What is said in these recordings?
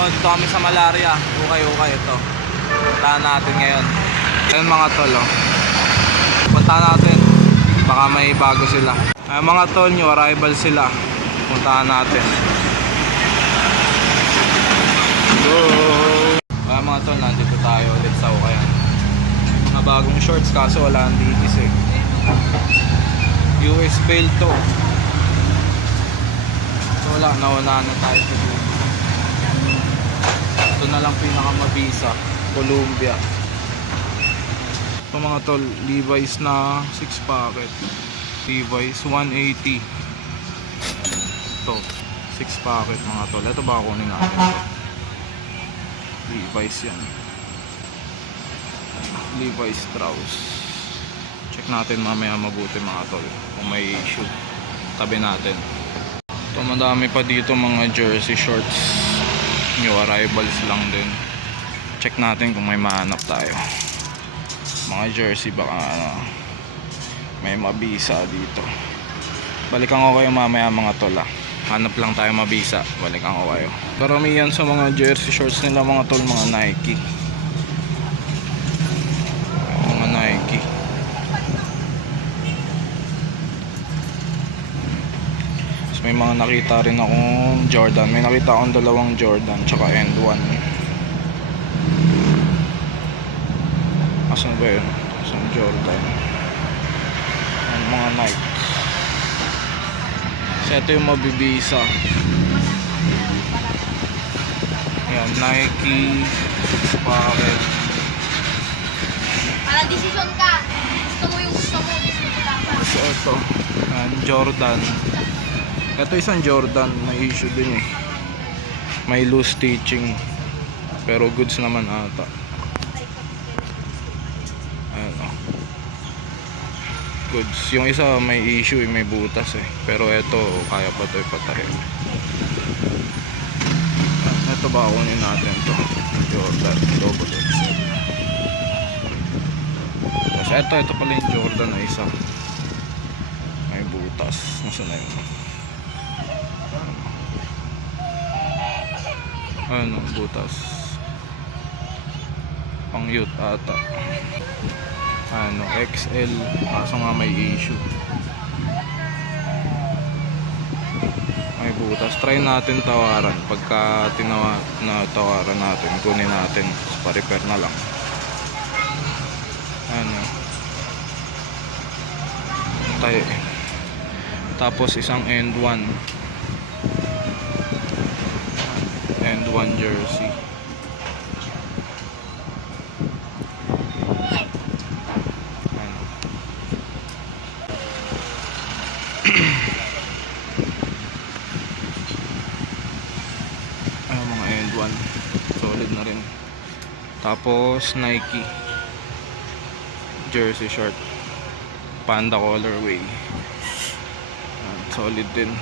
Dito kami sa Malaria. Ukay-ukay ito. Puntahan natin ngayon. Ayun mga tol, oh. Puntahan natin. Baka may bago sila. Ayun mga tol, new arrival sila. Puntahan natin. Go! Ayun mga tol, nandito tayo ulit sa Ukayan. Mga bagong shorts kaso wala ang digis eh. US fail to. So wala, nawala na tayo siguro. Ito na lang pinakamabisa, Columbia. Ito mga tol, Levi's na 6 packet. Levi's 180. Ito, 6 packet mga tol. Ito ba kunin natin? Levi's yan. Levi's Strauss. Check natin mamaya mabuti mga tol. Kung may issue, tabi natin. Ito madami pa dito mga jersey shorts. New arrivals lang din. Check natin kung may mahanap tayo. Mga jersey baka may mabisa dito. Balikan ko kayo mamaya mga tol. Hanap lang tayo mabisa. Balikan ko kayo. Karamihan sa mga jersey shorts nila mga tol, mga Nike. Mga Nike. May mga nakita rin akong Jordan. May nakita akong dalawang Jordan tsaka End1. Asan ba yun? Asan Jordan? Ang mga Nike. Kasi ito yung mabibisa. Yan, Nike Packet. Para decision ka. Gusto mo yung gusto mo. So ito, yan, Jordan. Ito isang Jordan na issue din eh. May loose stitching pero goods naman ata. Ayan, oh. Goods. Yung isa may issue, may butas eh. Pero ito kaya pa ito ipatahin. Ito ba kunin natin to? Jordan double XL. Tapos ito pala yung Jordan na isa. May butas. Nasaan na yun? Ano, butas. Pang youth ata. Ano, XL. Kaso nga may issue. May butas. Try natin tawaran. Pagka tawaran natin, kunin natin. Pa-repair na lang. Ano. Tayo. Tapos isang End1. End1 jersey. Ano. Mga End1. Solid na rin. Tapos Nike jersey short. Panda colorway. Solid din.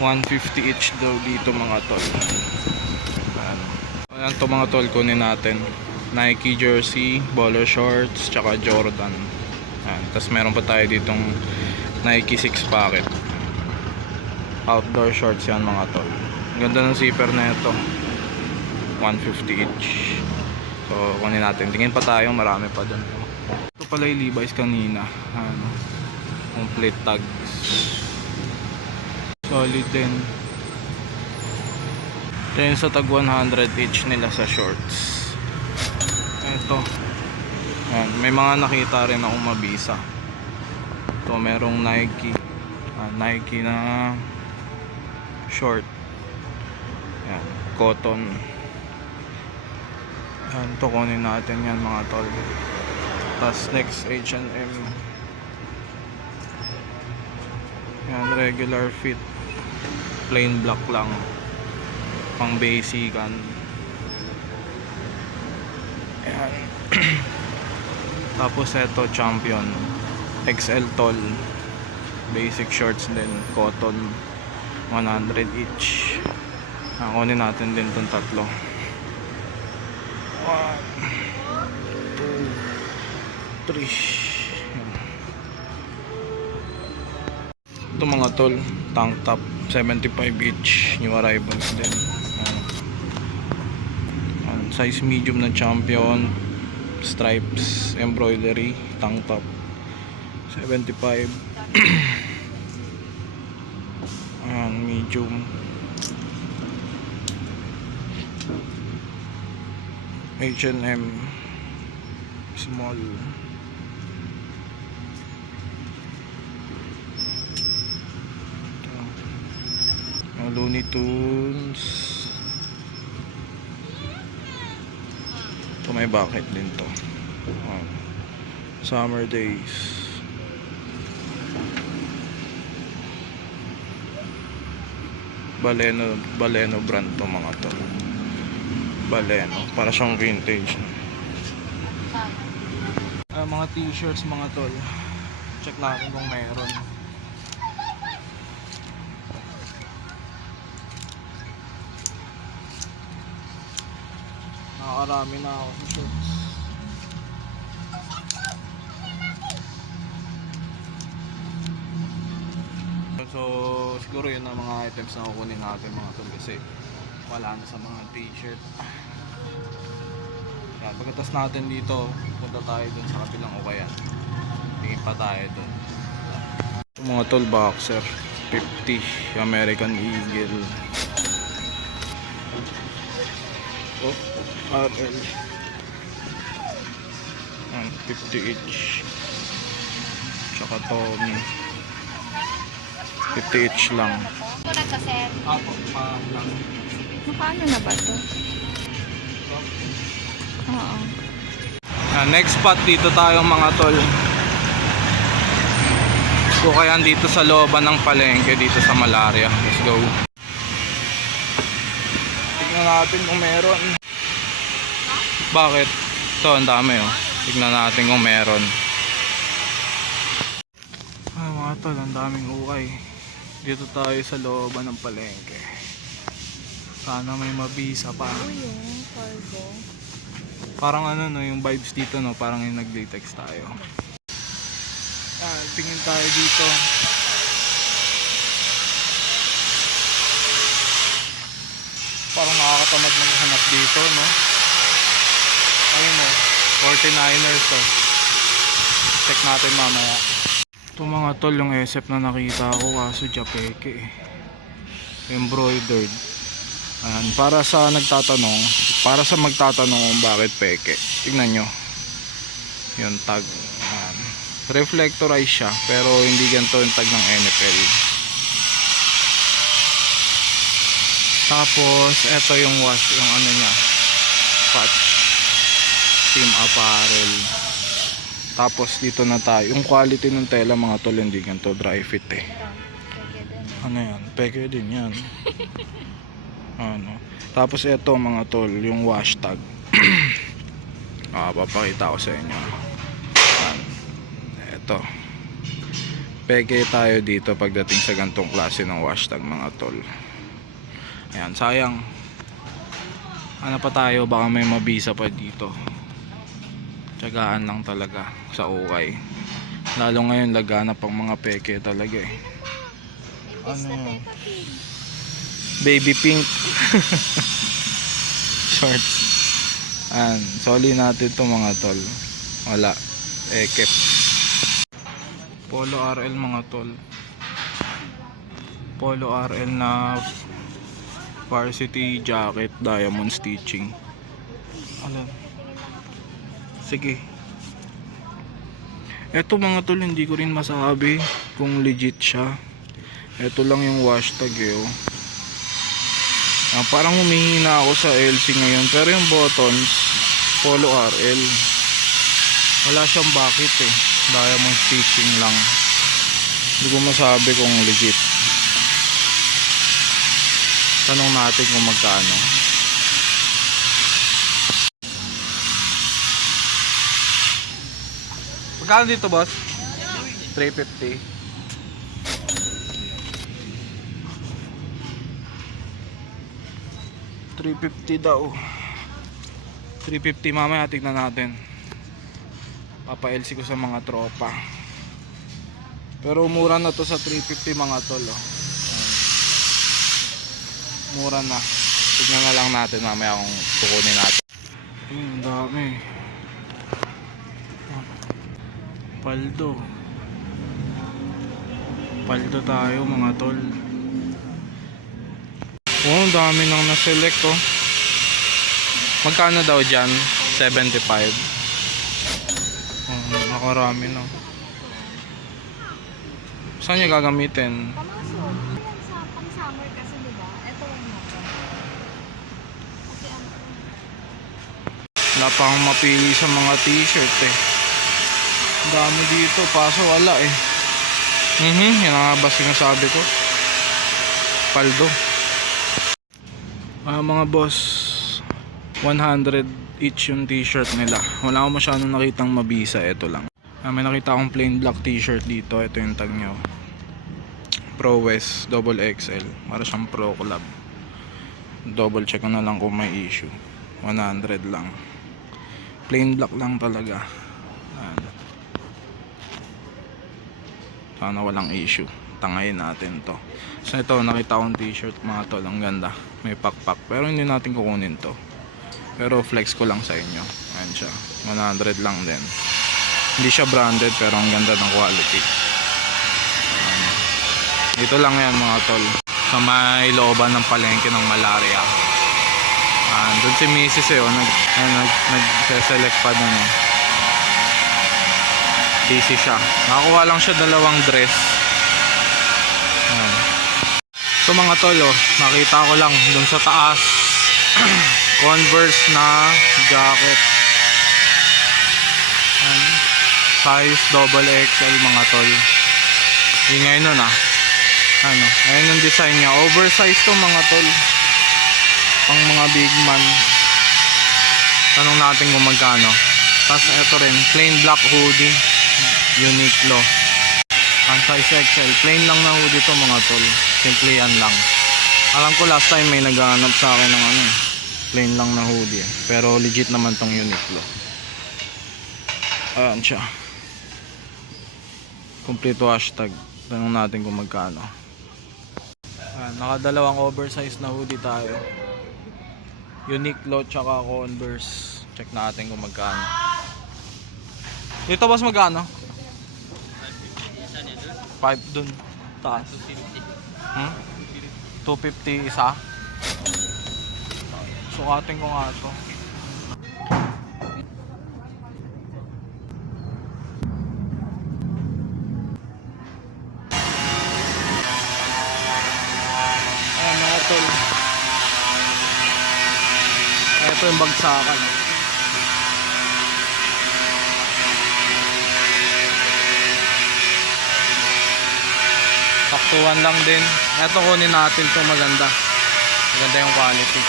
150 each daw dito mga tol. Ayan to mga tol, kunin natin. Nike jersey, bowler shorts, tsaka Jordan. Ayan. Tapos meron pa tayo ditong Nike 6 packet. Outdoor shorts yan mga tol. Ganda ng zipper na ito. 150 each. So kunin natin. Tingin pa tayo, marami pa dun. Ito pala yung Levi's kanina. Ano, complete tags. Solid din. Ito yung sa tag 100 each nila sa shorts. Ito. Ayan, may mga nakita rin akong mabisa. Ito merong Nike. Nike na short. Ayan, cotton. Ayan, ito kunin natin yan mga tol. Tapos next H&M. Ayan, regular fit. Plain black lang, pang basican. Ayan. Tapos ito Champion XL tall, basic shorts din, cotton, 100 each. Kunin natin din itong tatlo. 1, 2, 3. Ito mga tol, tank top 75 each, new arrivals din. size medium na Champion, stripes, embroidery, tank top, 75. Ayan, medium. H&M, small. Looney Tunes. Ito may bucket din to. Summer Days. Baleno brand to mga to. Baleno, para siyang vintage. Mga t-shirts mga tol. Check natin kung mayroon. Nakakarami na ako sa shorts. So siguro yun ang mga items na kukunin natin mga tol, kasi wala na sa mga t-shirt. Yan, pagkatas natin dito, punta tayo dun sa kabilang ukayan. Tingin pa tayo dun. Yung mga tol, boxer 50, American Eagle. Oh, RL 50 each. Tsaka Tommy 50 each lang. Muna ka, sir. Ako, lang. Paano na ba to? Oo. Next spot dito tayo mga tol. Kukayan dito sa looban ng palengke dito sa Malaria. Let's go. Tignan natin kung meron. Bakit? Ito, ang dami oh. Tignan natin kung meron. Ay mga tol, ang daming ukay. Dito tayo sa looban ng palengke. Sana may mabisa pa. Uy, yung cargo. Parang ano no, yung vibes dito no, parang yung nag-latex tayo. Tingin tayo dito. Parang nakakatamad maghanap dito no. Ayun o, 49ers to. Check natin mamaya. Ito mga tol, yung SF na nakita ko, kaso Japeke eh. Embroidered. Ayan, para sa nagtatanong, para sa magtatanong kung bakit peke, tingnan nyo yung tag. Ayan. Reflectorize siya, pero hindi ganito yung tag ng NFL. Tapos eto yung wash, yung ano niya, patch, Team Apparel. Tapos dito na tayo, yung quality ng tela mga tol, hindi ganito, dry fit eh. Ano yan, peke din yan. Ano. Tapos ito mga tol, yung wash tag. Papakita ko sa inyo. Ito. Peke tayo dito pagdating sa gantong klase ng wash tag mga tol. Ayan, sayang. Ano pa tayo, baka may mabisa pa dito. Tiyagaan lang talaga sa ukay. Lalo ngayon laganap ang mga peke talaga eh. Ano yun? Baby pink. Shorts. Ayan, soli natin to mga tol. Wala. Ekep. Polo RL mga tol. Polo RL na varsity jacket, diamond stitching. Alam. Sige. Eto mga tol, hindi ko rin masabi kung legit siya. Eto lang yung wash tag eh oh. Parang humihina ako sa LC ngayon, pero yung buttons Polo RL wala siyang bakit eh, diamond stitching lang. Hindi ko masabi kung legit. Tanong natin kung magkano. Magkano dito boss? 350. 350 daw. 350 mamaya tignan natin. Papa-LC ko sa mga tropa. Pero mura na to sa 350 mga tol oh. Mura na. Tignan na lang natin mamaya kung kukunin natin. Ang dami. Paldo. Paldo tayo mga tol. Oh, ang dami nang na-select oh. Magkano daw dyan? 75. Nakarami na. Saan niya gagamitin? Pamasok. Yan sa pang-summer kasi diba? Ito lang natin. Kasi ano. Wala pa akong mapili sa mga t-shirt eh. Ang dami dito, paso wala eh. Yan nga ba sinasabi ko. Paldo. Mga boss, 100 each yung t-shirt nila. Wala akong masyadong nakitang mabisa. Ito lang. May nakita akong plain black t-shirt dito. Ito yung tag nyo. Pro West Double XL. Para siyang Pro Collab. Double check ko na lang kung may issue. 100 lang. Plain black lang talaga. Ayan. Sana walang issue. Tangayin natin to. So ito, nakita akong t-shirt mga tol. Ang ganda. May pakpak. Pero hindi natin kukunin to. Pero flex ko lang sa inyo. Ayan siya. 100 lang din. Hindi siya branded pero ang ganda ng quality. Ayan. Ito lang yan mga tol. Sa may looban ng palengke ng Malaria. Doon si Mrs. Nag-select pa dun eh. Busy siya. Nakakuha lang siya dalawang dress. Ayan. So mga tol, nakita ko lang dun sa taas. Converse na jacket. Ayan. Size double XL mga tol. Ingay nun ayun yung design niya. Oversize to mga tol. Pang mga big man. Tanong natin kung magkano. Tapos ito rin, plain black hoodie. Uniqlo. Ang size XL. Plain lang na hoodie to mga tol. Simple yan lang. Alam ko last time may naghahanap sa akin ng plain lang na hoodie. Pero legit naman tong Uniqlo. Ayan siya. Kompleto hashtag. Tanong natin kung magkano. Ayan, nakadalawang oversize na hoodie tayo. Uniqlo tsaka Converse. Check natin kung magkano. Dito boss magkano? 5 dun. Taas. 250 isa. Sukatin ko nga ito. Ayan mga tol. Ito yung bagsakan. Saktuhan lang din. Ito kunin natin to, maganda. Maganda yung quality.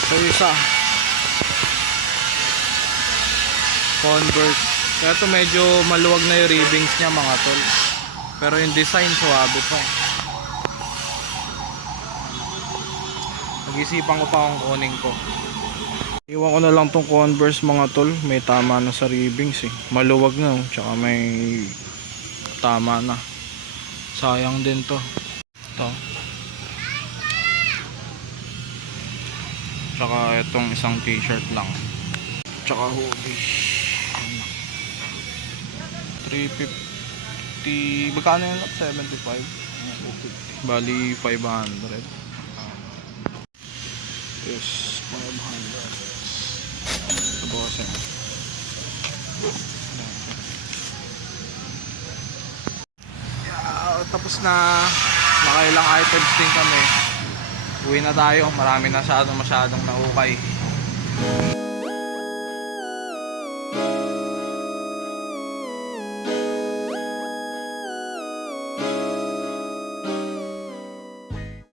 Ito isa. Converse. Ito medyo maluwag na yung ribbings niya mga tol. Pero yung design suwabe pa. Nag-isipan ko pa kung kunin ko. Iwan ko na lang tong Converse mga tol. May tama na sa ribbings eh. Maluwag na tsaka may tama na. Sayang din to. Ito. Tsaka itong isang t-shirt lang. Tsaka hoodie. 350. Magkano yun? 75? 250. Bali 500. Yes, 500. Sabawasin. Tapos na. Nakailang items din kami. Uwi na tayo. Marami na masyadong naukay.